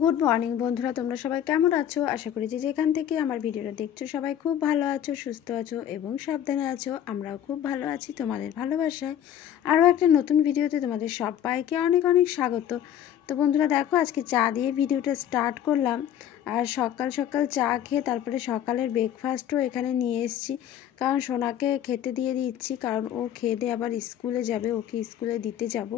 Good morning বন্ধুরা, তোমরা সবাই কেমন আছো? আশা করি যে যেখান থেকে আমার ভিডিওটা দেখছো সবাই খুব ভালো আছো, সুস্থ আছো এবং সাবধানে আছো। আমরাও খুব ভালো আছি তোমাদের ভালোবাসায়। আরও একটা নতুন ভিডিওতে তোমাদের সবাইকে অনেক অনেক স্বাগত। তো বন্ধুরা দেখো, আজকে চা দিয়ে ভিডিওটা স্টার্ট করলাম। আর সকাল সকাল চা খেয়ে তারপরে সকালের ব্রেকফাস্টও এখানে নিয়ে এসেছি, কারণ সোনাকে খেতে দিয়ে দিচ্ছি, কারণ ও খেয়ে দিয়ে আবার স্কুলে যাবে, ওকে স্কুলে দিতে যাব।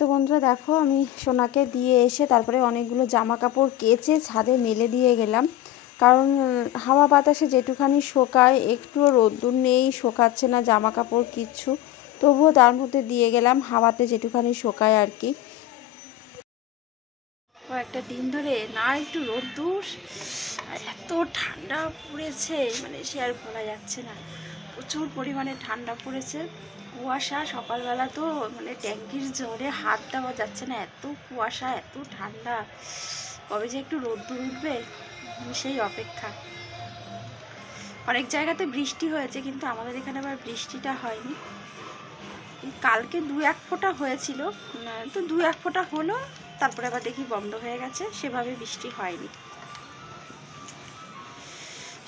তো বন্ধুরা দেখো, আমি সোনাকে দিয়ে এসে তারপরে অনেকগুলো জামা কাপড় কেচে ছাদে মেলে দিয়ে গেলাম, কারণ হাওয়া বাতাসে যেটুখানি শোকায়, একটুও রোদ্দুর নেই, শোকাচ্ছে না জামা কাপড় কিচ্ছু, তবুও তার মধ্যে দিয়ে গেলাম হাওয়াতে যেটুখানি শোকায় আর কি। কয়েকটা দিন ধরে না একটু রোদ্দুর আর এত ঠান্ডা পড়েছে, মানে সে আর বলা যাচ্ছে না। প্রচুর পরিমাণে ঠান্ডা পড়েছে, কুয়াশা সকালবেলা তো মানে ট্যাঙ্কির জলে হাত দেওয়া যাচ্ছে না, এত কুয়াশা এত ঠান্ডা। কবে যে একটু রোদ্দুর উঠবে সেই অপেক্ষা। অনেক জায়গাতে বৃষ্টি হয়েছে, কিন্তু আমাদের এখানে আবার বৃষ্টিটা হয়নি। কালকে 2-1 ফোঁটা হয়েছিল, তো 2-1 ফোঁটা হলো, তারপরে আবার দেখি বন্ধ হয়ে গেছে, সেভাবে বৃষ্টি হয়নি।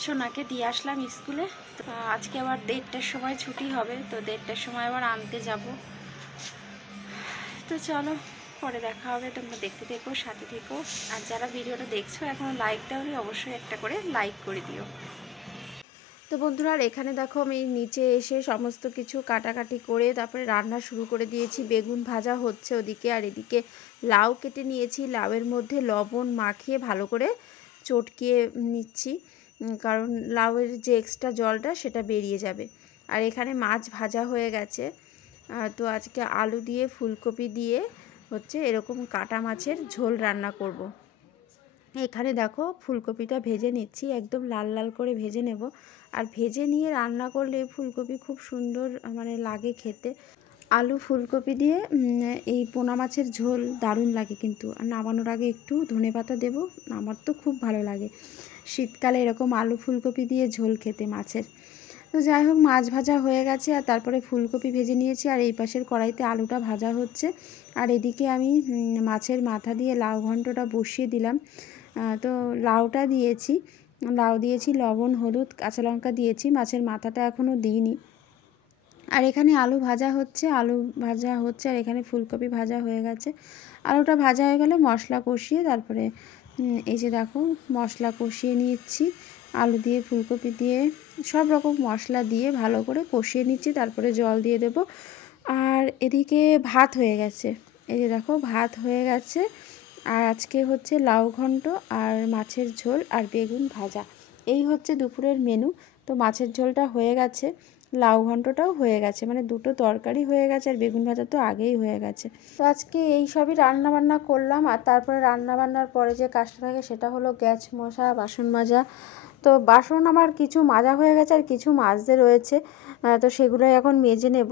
সোনাকে দিয়ে আসলাম স্কুলে। তো আজকে আবার 1:30টার সময় ছুটি হবে, তো 1:30টার সময় আবার আনতে যাব। তো চলো, পরে দেখা হবে, তোমরা দেখতে থেকো, সাথে থেকো। আর যারা ভিডিওটা দেখছো এখনও লাইক দাওনি, অবশ্যই একটা করে লাইক করে দিও। তো বন্ধুরা, আর এখানে দেখো আমি নিচে এসে সমস্ত কিছু কাটাকাটি করে তারপরে রান্না শুরু করে দিয়েছি। বেগুন ভাজা হচ্ছে ওদিকে, আর এদিকে লাউ কেটে নিয়েছি, লাউয়ের মধ্যে লবণ মাখিয়ে ভালো করে চটকিয়ে নিচ্ছি, কারণ লাউয়ের যে এক্সট্রা জলটা সেটা বেরিয়ে যাবে। আর এখানে মাছ ভাজা হয়ে গেছে। তো আজকে আলু দিয়ে ফুলকপি দিয়ে হচ্ছে এরকম কাটা মাছের ঝোল রান্না করব। এখানে দেখো ফুলকপিটা ভেজে নিচ্ছি, একদম লাল লাল করে ভেজে নেব। আর ভেজে নিয়ে রান্না করলে ফুলকপি খুব সুন্দর মানে লাগে খেতে। আলু ফুলকপি দিয়ে এই পোনা মাছের ঝোল দারুণ লাগে কিন্তু। আর নামানোর আগে একটু ধনেপাতা দেবো, আমার তো খুব ভালো লাগে শীতকালে এরকম আলু ফুলকপি দিয়ে ঝোল খেতে মাছের। তো যাই হোক, মাছ ভাজা হয়ে গেছে, আর তারপরে ফুলকপি ভেজে নিয়েছি, আর এই পাশের কড়াইতে আলুটা ভাজা হচ্ছে। আর এদিকে আমি মাছের মাথা দিয়ে লাউ ঘন্টটা বসিয়ে দিলাম। তো লাউটা দিয়েছি, লাউ দিয়েছি, লবণ হলুদ কাঁচা লঙ্কা দিয়েছি, মাছের মাথাটা এখনও দিইনি। আর এখানে আলু ভাজা হচ্ছে, আর এখানে ফুলকপি ভাজা হয়ে গেছে। আলুটা ভাজা হয়ে গেলে মশলা কষিয়ে তারপরে এই যে দেখো মশলা কষিয়ে নিচ্ছি, আলু দিয়ে ফুলকপি দিয়ে সব রকম মশলা দিয়ে ভালো করে কষিয়ে নিচ্ছি, তারপরে জল দিয়ে দেব। আর এদিকে ভাত হয়ে গেছে, এই যে দেখো ভাত হয়ে গেছে। আর আজকে হচ্ছে লাউ ঘন্ট আর মাছের ঝোল আর বেগুন ভাজা, এই হচ্ছে দুপুরের মেনু। তো মাছের ঝোলটা হয়ে গেছে, লাউ ঘন্টটাও হয়ে গেছে, মানে দুটো তরকারি হয়ে গেছে, আর বেগুন ভাজা তো আগেই হয়ে গেছে। তো আজকে এই সবই রান্নাবান্না করলাম। আর তারপরে রান্নাবান্নার পরে যে কাজটা থাকে সেটা হলো গ্যাস মোছা, বাসন মাজা। তো বাসন আমার কিছু মাজা হয়ে গেছে আর কিছু মাজতে রয়েছে, তো সেগুলোই এখন মেজে নেব,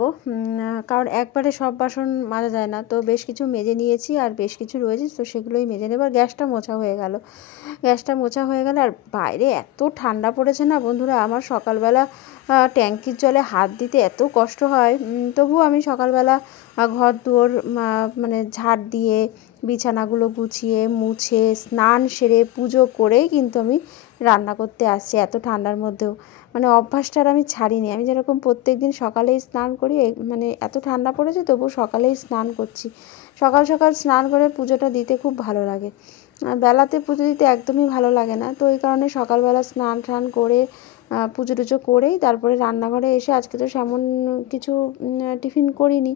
কারণ একবারে সব বাসন মাজা যায় না। তো বেশ কিছু মেজে নিয়েছি আর বেশ কিছু রয়েছে, তো সেগুলোই মেজে নেব। আর গ্যাসটা মোছা হয়ে গেল, আর বাইরে এত ঠান্ডা পড়েছে না বন্ধুরা, আমার সকালবেলা ট্যাঙ্কির জলে হাত দিতে এত কষ্ট হয়। তবুও আমি সকালবেলা ঘর দুয়ার মানে ঝাড় দিয়ে বিছানাগুলো গুছিয়ে মুছে স্নান সেরে পুজো করেই কিন্তু আমি রান্না করতে আসছি এত ঠান্ডার মধ্যেও। মানে অভ্যাসটা আমি ছাড়িনি, আমি যেরকম প্রত্যেক দিন সকালেই স্নান করি, মানে এত ঠান্ডা পড়েছে তবু সকালেই স্নান করছি। সকাল সকাল স্নান করে পুজোটা দিতে খুব ভালো লাগে, বেলাতে পুজো দিতে একদমই ভালো লাগে না। তো এই কারণে সকালবেলা স্নান টান করে পুজো টুজো করেই তারপরে রান্নাঘরে এসে, আজকে তো সেমন কিছু টিফিন করিনি,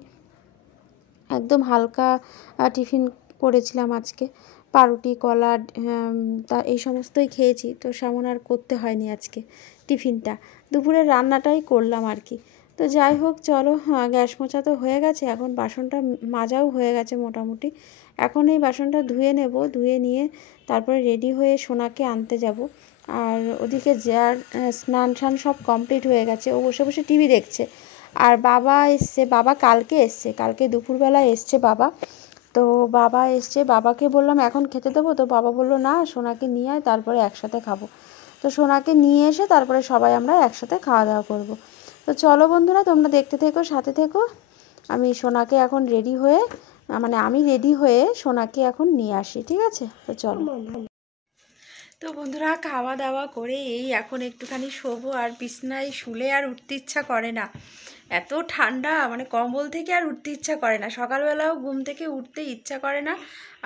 একদম হালকা টিফিন করেছিলাম আজকে, পাউরুটি কলা তা এই সমস্তই খেয়েছি। তো সেমন আর করতে হয়নি আজকে টিফিনটা, দুপুরের রান্নাটাই করলাম আর কি। তো যাই হোক চলো, গ্যাস মোছা তো হয়ে গেছে, এখন বাসনটা মাজাও হয়ে গেছে মোটামুটি। এখন এই বাসনটা ধুয়ে নেব, ধুয়ে নিয়ে তারপরে রেডি হয়ে সোনাকে আনতে যাব। আর ওদিকে যার স্নান টান সব কমপ্লিট হয়ে গেছে, ও বসে বসে টিভি দেখছে। আর বাবা এসছে, বাবা কালকে এসছে, কালকে দুপুরবেলা এসছে বাবা। তো বাবা এসছে, বাবাকে বললাম এখন খেতে দেবো, তো বাবা বললো না, সোনাকে নিয়ে আয় তারপরে একসাথে খাবো। তো সোনাকে নিয়ে এসে তারপরে সবাই আমরা একসাথে খাওয়া দাওয়া করবো। তো চলো বন্ধুরা, তোমরা দেখতে থেকো, সাথে থেকো। আমি সোনাকে এখন রেডি হয়ে মানে আমি রেডি হয়ে সোনাকে এখন নিয়ে আসি, ঠিক আছে? তো চলো। তো বন্ধুরা খাওয়া দাওয়া করে এই এখন একটুখানি শোবো, আর বিছনায় শুলে আর উঠতে ইচ্ছা করে না, এত ঠান্ডা, মানে কম্বল থেকে আর উঠতে ইচ্ছা করে না। সকালবেলাও ঘুম থেকে উঠতে ইচ্ছা করে না,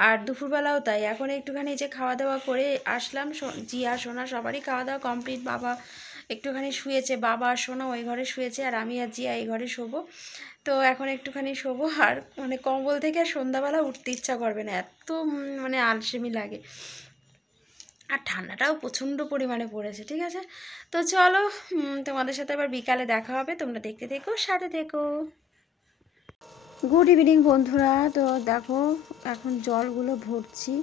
আর দুপুরবেলাও তাই। এখন একটুখানি যে খাওয়া দাওয়া করে আসলাম, জিয়া সোনা সবারই খাওয়া দাওয়া কমপ্লিট। বাবা একটুখানি শুয়েছে, বাবা আর সোনা ওই ঘরে শুয়েছে, আর আমি আর জিয়া এই ঘরে শোবো। তো এখন একটুখানি শোবো, আর মানে কম্বল থেকে আর সন্ধ্যাবেলা উঠতে ইচ্ছা করবে না, এত মানে আলসেমি লাগে। আর ঠান্ডাটাও প্রচণ্ড পরিমাণে পড়েছে, ঠিক আছে? তো চলো, তোমাদের সাথে আবার বিকালে দেখা হবে, তোমরা দেখতে থেকো, সাথে থেকো। গুড ইভিনিং বন্ধুরা। তো দেখো এখন জলগুলো ভরছি,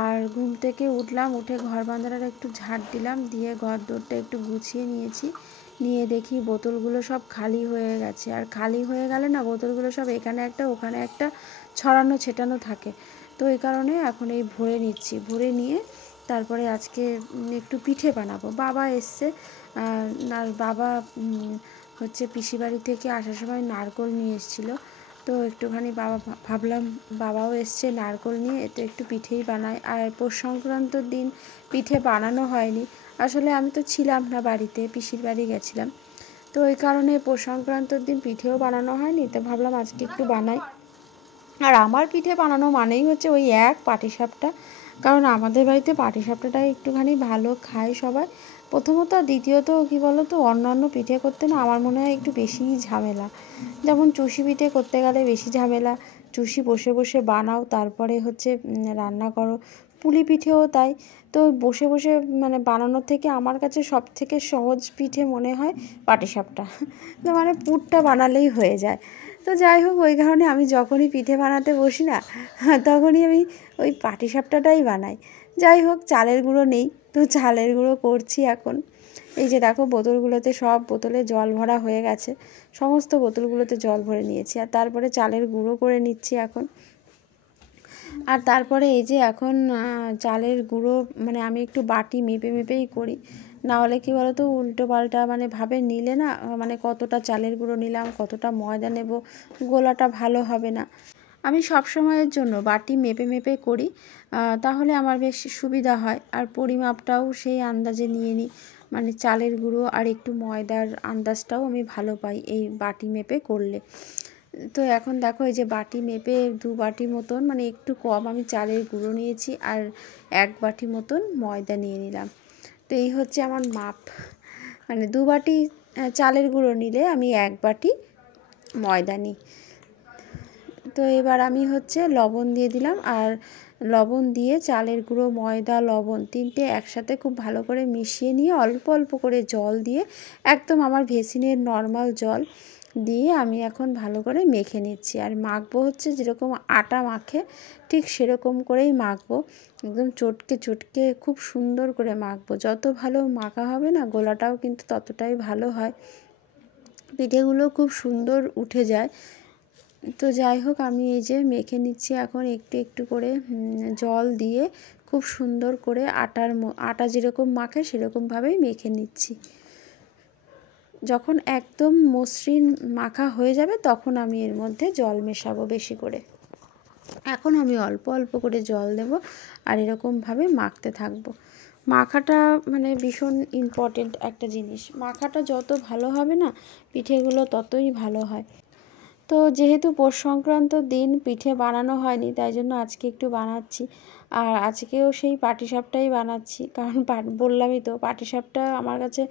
আর ঘুম থেকে উঠলাম, উঠে ঘর বারান্দাটা একটু ঝাড় দিলাম, দিয়ে ঘর দোরটা একটু গুছিয়ে নিয়েছি। নিয়ে দেখি বোতলগুলো সব খালি হয়ে গেছে, আর খালি হয়ে গেলে না বোতলগুলো সব এখানে একটা ওখানে একটা ছড়ানো ছেটানো থাকে। তো এই কারণে এখন এই ভরে নিচ্ছি, ভরে নিয়ে তারপরে আজকে একটু পিঠে বানাবো। বাবা এসছে, আর বাবা হচ্ছে পিসি বাড়ি থেকে আসার সময় নারকোল নিয়ে এসেছিলো। তো একটুখানি বাবা ভাবলাম বাবাও এসছে নারকোল নিয়ে, তো একটু পিঠেই বানাই। আর পৌষ সংক্রান্তর দিন পিঠে বানানো হয়নি, আসলে আমি তো ছিলাম না বাড়িতে, পিসির বাড়ি গেছিলাম। তো ওই কারণে পৌষ সংক্রান্তর দিন পিঠেও বানানো হয়নি, তো ভাবলাম আজকে একটু বানাই। আর আমার পিঠে বানানো মানেই হচ্ছে ওই এক পাটিসাপটা, কারণ আমাদের বাড়িতে পাটিসাপটাটাই একটুখানি ভালো খায় সবাই প্রথমত। আর দ্বিতীয়ত কী বলো তো, অন্যান্য পিঠে করতে না আমার মনে হয় একটু বেশিই ঝামেলা। যেমন চুষি পিঠে করতে গেলে বেশি ঝামেলা, চুষি বসে বসে বানাও, তারপরে হচ্ছে রান্না করো। পুলি পিঠেও তাই। তো বসে বসে মানে বানানোর থেকে আমার কাছে সব থেকে সহজ পিঠে মনে হয় পাটিসাপটা। তো মানে পুরটা বানালেই হয়ে যায়। তো যাই হোক, ওই কারণে আমি যখনই পিঠে বানাতে বসি না, তখনই আমি ওই পাটিসাপটাটাই বানাই। যাই হোক, চালের গুঁড়ো নেই, তো চালের গুঁড়ো করছি এখন। এই যে দেখো বোতলগুলোতে সব বোতলে জল ভরা হয়ে গেছে, সমস্ত বোতলগুলোতে জল ভরে নিয়েছি, আর তারপরে চালের গুঁড়ো করে নিচ্ছি এখন। আর তারপরে এই যে এখন চালের গুঁড়ো মানে আমি একটু বাটি মেপে মেপেই করি, না হলে কী বলো তো উল্টো পাল্টা মানে ভাবে নিলে না, মানে কতটা চালের গুঁড়ো নিলাম কতটা ময়দা নেব, গোলাটা ভালো হবে না। আমি সব সময়ের জন্য বাটি মেপে মেপে করি, তাহলে আমার বেশ সুবিধা হয়। আর পরিমাপটাও সেই আন্দাজে নিয়ে নিই, মানে চালের গুঁড়ো আর একটু ময়দার আন্দাজটাও আমি ভালো পাই এই বাটি মেপে করলে। তো এখন দেখো এই যে বাটি মেপে 2 বাটি মতন, মানে একটু কম আমি চালের গুঁড়ো নিয়েছি, আর 1 বাটি মতন ময়দা নিয়ে নিলাম। তো এই হচ্ছে আমার মাপ, মানে 2 বাটি চালের গুঁড়ো নিলে আমি 1 বাটি ময়দা নিই। তো এবার আমি হচ্ছে লবণ দিয়ে দিলাম, আর লবণ দিয়ে চালের গুঁড়ো ময়দা লবণ 3টে একসাথে খুব ভালো করে মিশিয়ে নিয়ে অল্প অল্প করে জল দিয়ে, একদম আমার ভেসিনের নর্মাল জল দিয়ে আমি এখন ভালো করে মেখে নিচ্ছি। আর মাখবো হচ্ছে যেরকম আটা মাখে ঠিক সেরকম করেই মাখবো, একদম চটকে চটকে খুব সুন্দর করে মাখবো। যত ভালো মাখা হবে না গোলাটাও কিন্তু ততটাই ভালো হয়, পিঠেগুলো খুব সুন্দর উঠে যায়। তো যাই হোক, আমি এই যে মেখে নিচ্ছি এখন একটু একটু করে জল দিয়ে খুব সুন্দর করে আটা যেরকম মাখে সেরকমভাবেই মেখে নিচ্ছি। যখন একদম মসৃণ মাখা হয়ে যাবে তখন আমি এর মধ্যে জল মেশাবো বেশি করে। এখন আমি অল্প অল্প করে জল দেব, আর এরকমভাবে মাখতে থাকবো। মাখাটা মানে ভীষণ ইম্পর্টেন্ট একটা জিনিস, মাখাটা যত ভালো হবে না পিঠেগুলো ততই ভালো হয়। তো যেহেতু পৌষ সংক্রান্তর দিন পিঠে বানানো হয়নি, তাই জন্য আজকে একটু বানাচ্ছি। আর আজকেও সেই পাটিসাপটাই বানাচ্ছি, কারণ বললামই তো পাটিসাপটা আমার কাছে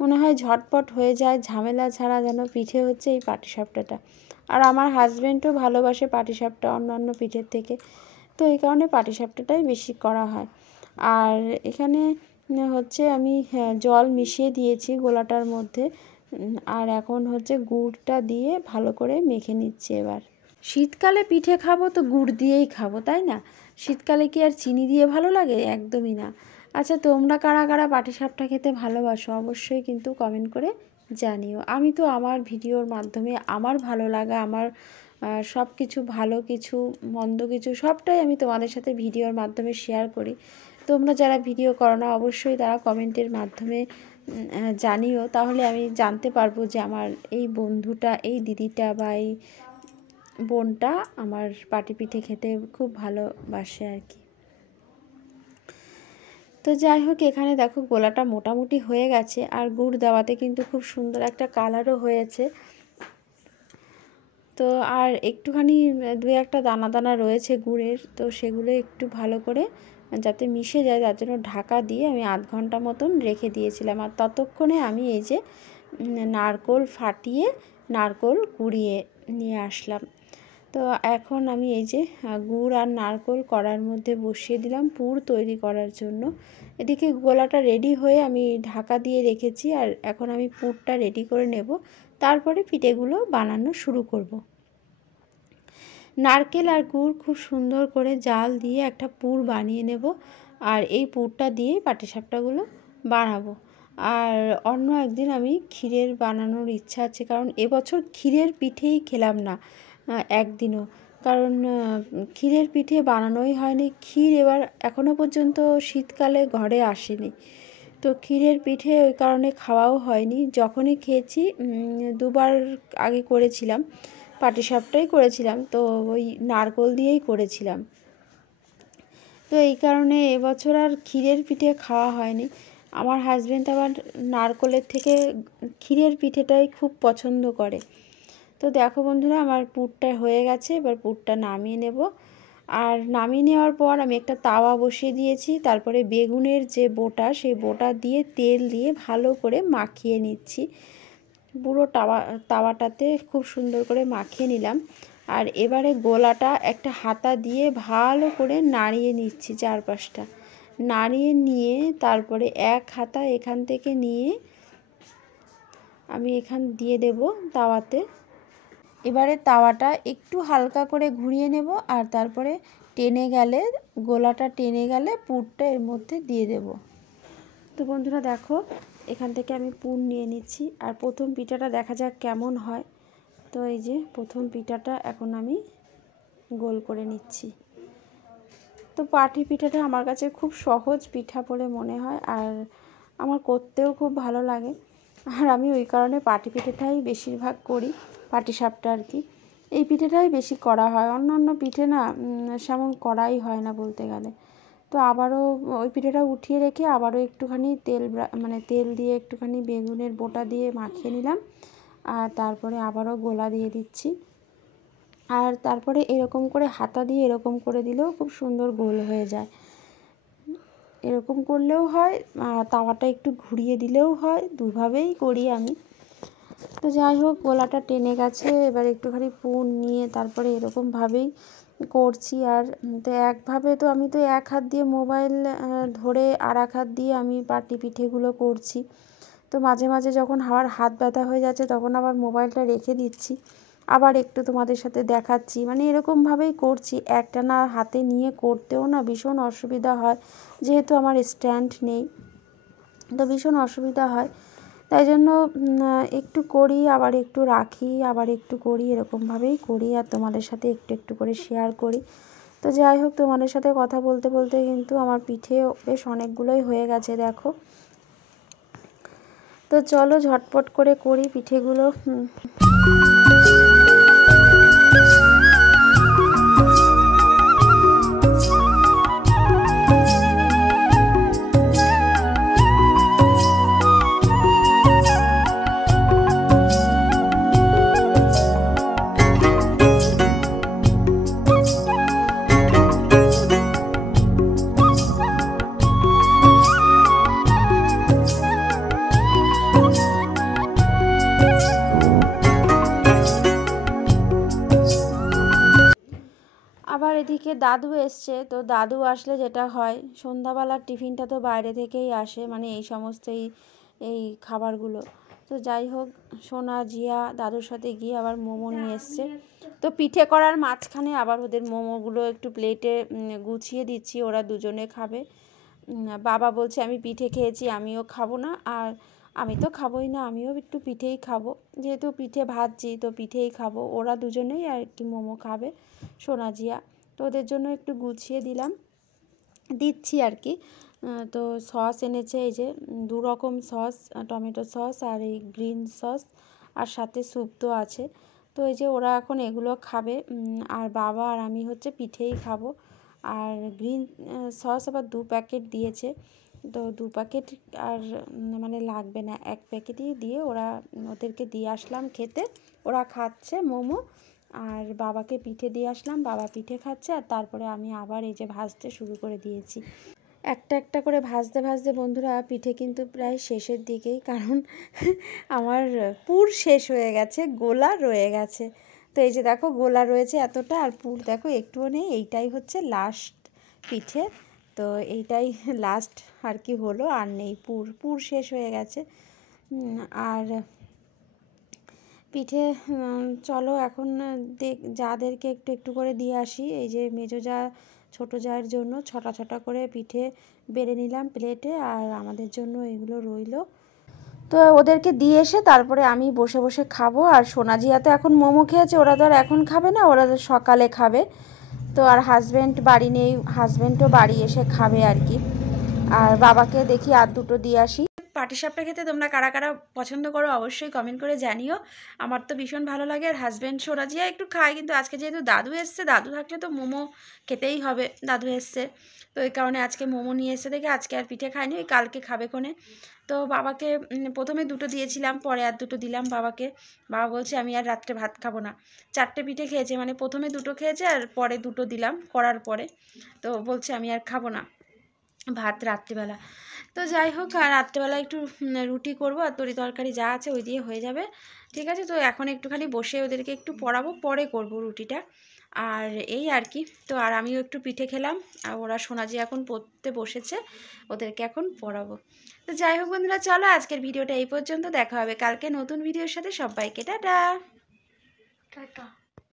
মনে হয় ঝটপট হয়ে যায়, ঝামেলা ছাড়া যেন পিঠে হচ্ছে এই পাটিসাপটাটা। আর আমার হাজব্যান্ডও ভালোবাসে পাটিসাপটা অন্যান্য পিঠের থেকে, তো এই কারণে পাটিসাপটাটাই বেশি করা হয়। আর এখানে হচ্ছে আমি জল মিশিয়ে দিয়েছি গোলাটার মধ্যে, আর এখন হচ্ছে গুড়টা দিয়ে ভালো করে মেখে নিচ্ছি। এবার শীতকালে পিঠে খাবো তো গুড় দিয়েই খাবো, তাই না? শীতকালে কি আর চিনি দিয়ে ভালো লাগে? একদমই না। আচ্ছা, তোমরা কারা কারা পাটিসাপটা খেতে ভালোবাসো অবশ্যই কিন্তু কমেন্ট করে জানিও। আমি তো আমার ভিডিওর মাধ্যমে আমার ভালো লাগা, আমার সব কিছু ভালো কিছু মন্দ কিছু সবটাই আমি তোমাদের সাথে ভিডিওর মাধ্যমে শেয়ার করি। তোমরা যারা ভিডিও করো না অবশ্যই তারা কমেন্টের মাধ্যমে জানিও, তাহলে আমি জানতে পারবো যে আমার এই বন্ধুটা, এই দিদিটা বা এই বোনটা আমার পাটিপিঠে খেতে খুব ভালোবাসে আর কি। তো যাই হোক, এখানে দেখো গোলাটা মোটামুটি হয়ে গেছে, আর গুড় দেওয়াতে কিন্তু খুব সুন্দর একটা কালারও হয়েছে। তো আর একটুখানি দু একটা দানা দানা রয়েছে গুড়ের, তো সেগুলো একটু ভালো করে যাতে মিশে যায় তার জন্য ঢাকা দিয়ে আমি আধ ঘন্টা মতন রেখে দিয়েছিলাম। আর ততক্ষণে আমি এই যে নারকোল ফাটিয়ে নারকোল কুড়িয়ে নিয়ে আসলাম। তো এখন আমি এই যে গুড় আর নারকোল কড়ার মধ্যে বসিয়ে দিলাম পুর তৈরি করার জন্য। এদিকে গোলাটা রেডি হয়ে আমি ঢাকা দিয়ে রেখেছি, আর এখন আমি পুরটা রেডি করে নেব, তারপরে পিঠেগুলো বানানো শুরু করব। নারকেল আর গুড় খুব সুন্দর করে জাল দিয়ে একটা পুর বানিয়ে নেব, আর এই পুরটা দিয়ে পাটিসাপটাগুলো বানাবো। আর অন্য একদিন আমি ক্ষীরের বানানোর ইচ্ছা আছে, কারণ এবছর ক্ষীরের পিঠেই খেলাম না একদিনও, কারণ ক্ষীরের পিঠে বানানোই হয়নি। ক্ষীর এবার এখনও পর্যন্ত শীতকালে ঘরে আসেনি, তো ক্ষীরের পিঠে ওই কারণে খাওয়াও হয়নি। যখনই খেয়েছি দুবার আগে করেছিলাম, পাটিসাপটাই করেছিলাম, তো ওই নারকোল দিয়েই করেছিলাম। তো এই কারণে এবছর আর ক্ষীরের পিঠে খাওয়া হয়নি। আমার হাজব্যান্ড আবার নারকোলের থেকে ক্ষীরের পিঠেটাই খুব পছন্দ করে। তো দেখো বন্ধুরা, আমার পুরটা হয়ে গেছে, এবার পুরটা নামিয়ে নেব। আর নামিয়ে নেওয়ার পর আমি একটা তাওয়া বসিয়ে দিয়েছি, তারপরে বেগুনের যে বোটা সেই বোটা দিয়ে তেল দিয়ে ভালো করে মাখিয়ে নিচ্ছি। পুরো তাওয়াটাতে খুব সুন্দর করে মাখিয়ে নিলাম। আর এবারে গোলাটা একটা হাতা দিয়ে ভালো করে নাড়িয়ে নিচ্ছি, চারপাশটা নাড়িয়ে নিয়ে তারপরে এক হাতা এখান থেকে নিয়ে আমি এখান দিয়ে দেব তাওয়াতে। এবারে তাওয়াটা একটু হালকা করে ঘুরিয়ে নেব, আর তারপরে টেনে গেলে, গোলাটা টেনে গেলে পুরটা এর মধ্যে দিয়ে দেব। তো বন্ধুরা দেখো, এখান থেকে আমি পুর নিয়ে নিচ্ছি, আর প্রথম পিঠাটা দেখা যাক কেমন হয়। তো এই যে প্রথম পিঠাটা এখন আমি গোল করে নিচ্ছি। তো পাটি পিঠাটা আমার কাছে খুব সহজ পিঠা বলে মনে হয়, আর আমার করতেও খুব ভালো লাগে, আর আমি ওই কারণে পাটি পিঠাটাই বেশিরভাগ করি, পাটিসাপটা আর কি। এই পিঠেটাই বেশি করা হয়, অন্যান্য পিঠে না সেমন করাই হয় না বলতে গেলে। তো আবারও ওই পিঠেটা উঠিয়ে রেখে আবারও একটুখানি তেল দিয়ে একটুখানি বেগুনের বোটা দিয়ে মাখিয়ে নিলাম, আর তারপরে আবারও গোলা দিয়ে দিচ্ছি। আর তারপরে এরকম করে হাতা দিয়ে এরকম করে দিলেও খুব সুন্দর গোল হয়ে যায়। এরকম করলেও হয়, তাওয়াটা একটু ঘুরিয়ে দিলেও হয়, দুভাবেই করি আমি। তো যাই হোক, গোলাটা টেনে গেছে, এবার একটুখানি পুর নিয়ে তারপরে এরকমভাবেই করছি। আর তো একভাবে তো আমি তো এক হাত দিয়ে মোবাইল ধরে আর এক হাত দিয়ে আমি পাটি পিঠেগুলো করছি। তো মাঝে মাঝে যখন আমার হাত ব্যথা হয়ে যাচ্ছে তখন আবার মোবাইলটা রেখে দিচ্ছি, আবার একটু তোমাদের সাথে দেখাচ্ছি, মানে এরকমভাবেই করছি। একটানা হাতে নিয়ে করতেও না ভীষণ অসুবিধা হয়, যেহেতু আমার স্ট্যান্ড নেই, তো ভীষণ অসুবিধা হয়। তাই জন্য একটু করি, আবার একটু রাখি, আবার একটু করি, এরকমভাবেই করি, আর তোমাদের সাথে একটু একটু করে শেয়ার করি। তো যাই হোক, তোমাদের সাথে কথা বলতে বলতে কিন্তু আমার পিঠে বেশ অনেকগুলোই হয়ে গেছে দেখো। তো চলো ঝটপট করে করি পিঠেগুলো। আবার এদিকে দাদু এসছে, তো দাদু আসলে যেটা হয়, সন্ধ্যাবেলার টিফিনটা তো বাইরে থেকেই আসে, মানে এই সমস্ত এই খাবারগুলো। তো যাই হোক, সোনা জিয়া দাদুর সাথে গিয়ে আবার মোমো নিয়ে এসছে। তো পিঠে করার মাঝখানে আবার ওদের মোমোগুলো একটু প্লেটে গুছিয়ে দিচ্ছি, ওরা দুজনে খাবে। বাবা বলছে আমি পিঠে খেয়েছি, আমিও খাবো না, আর আমি তো খাবোই না, আমিও একটু পিঠেই খাবো, যেহেতু পিঠে ভাজছি তো পিঠেই খাবো। ওরা দুজনেই আর কি মোমো খাবে, সোনা জিয়া। তো ওদের জন্য একটু গুছিয়ে দিচ্ছি আর কি। তো সস এনেছে, এই যে 2 রকম সস, টমেটো সস আর এই গ্রিন সস, আর সাথে স্যুপ তো আছে। তো এই যে ওরা এখন এগুলো খাবে, আর বাবা আর আমি হচ্ছে পিঠেই খাবো। আর গ্রিন সস আবার 2 প্যাকেট দিয়েছে, তো 2 প্যাকেট আর মানে লাগবে না, 1 প্যাকেটই দিয়ে ওদেরকে দিয়ে আসলাম খেতে। ওরা খাচ্ছে মোমো, আর বাবাকে পিঠে দিয়ে আসলাম, বাবা পিঠে খাচ্ছে, আর তারপরে আমি আবার এই যে ভাজতে শুরু করে দিয়েছি। একটা একটা করে ভাজতে ভাজতে বন্ধুরা পিঠে কিন্তু প্রায় শেষের দিকেই, কারণ আমার পুর শেষ হয়ে গেছে, গোলা রয়ে গেছে। তো এই যে দেখো গোলা রয়েছে এতটা, আর পুর দেখো একটুও নেই। এইটাই হচ্ছে লাস্ট পিঠে, তো এইটাই লাস্ট আর কি হলো, আর নেই পুর শেষ হয়ে গেছে। আর পিঠে চলো এখন যাদেরকে একটু একটু করে দিয়ে আসি। এই যে মেজো যা ছোটো জায়ের জন্য ছটা ছটা করে পিঠে বেড়ে নিলাম প্লেটে, আর আমাদের জন্য এগুলো রইলো। তো ওদেরকে দিয়ে এসে তারপরে আমি বসে বসে খাবো। আর সোনাজিয়া তো এখন মোমো খেয়েছে, ওরা তো আর এখন খাবে না, ওরা তো সকালে খাবে। তো আর হাজব্যান্ড বাড়ি নেই, হাজব্যান্ডও বাড়ি এসে খাবে আর কি। আর বাবাকে দেখি আর দুটো দিয়ে আসি। পাটিসাপটা খেতে তোমরা কারা কারা পছন্দ করো অবশ্যই কমেন্ট করে জানিও। আমার তো ভীষণ ভালো লাগে। আর হাজব্যান্ড সোনাজিয়া একটু খায়, কিন্তু আজকে যেহেতু দাদু এসছে, দাদু থাকলে তো মোমো খেতেই হবে, দাদু এসছে, তো এই কারণে আজকে মোমো নিয়ে এসে দেখে আজকে আর পিঠে খাইনি, ওই কালকে খাবে কোনে। তো বাবাকে প্রথমে দুটো দিয়েছিলাম, পরে আর দুটো দিলাম বাবাকে। বাবা বলছে আমি আর রাত্রে ভাত খাবো না। 4টে পিঠে খেয়েছে, মানে প্রথমে দুটো খেয়েছে আর পরে দুটো দিলাম করার পরে, তো বলছে আমি আর খাবো না ভাত রাত্রিবেলা। তো যাই হোক, আর রাত্রেবেলা একটু রুটি করবো, আর তরি তরকারি যা আছে ওই দিয়ে হয়ে যাবে, ঠিক আছে। তো এখন একটুখানি বসে ওদেরকে একটু পড়াবো, পরে করব রুটিটা, আর এই আর কি। তো আর আমিও একটু পিঠে খেলাম, আর ওরা সোনাজি এখন পড়তে বসেছে, ওদেরকে এখন পড়াবো। তো যাই হোক বন্ধুরা, চলো আজকের ভিডিওটা এই পর্যন্ত, দেখা হবে কালকে নতুন ভিডিওর সাথে। সবাইকে টাটা টাটা।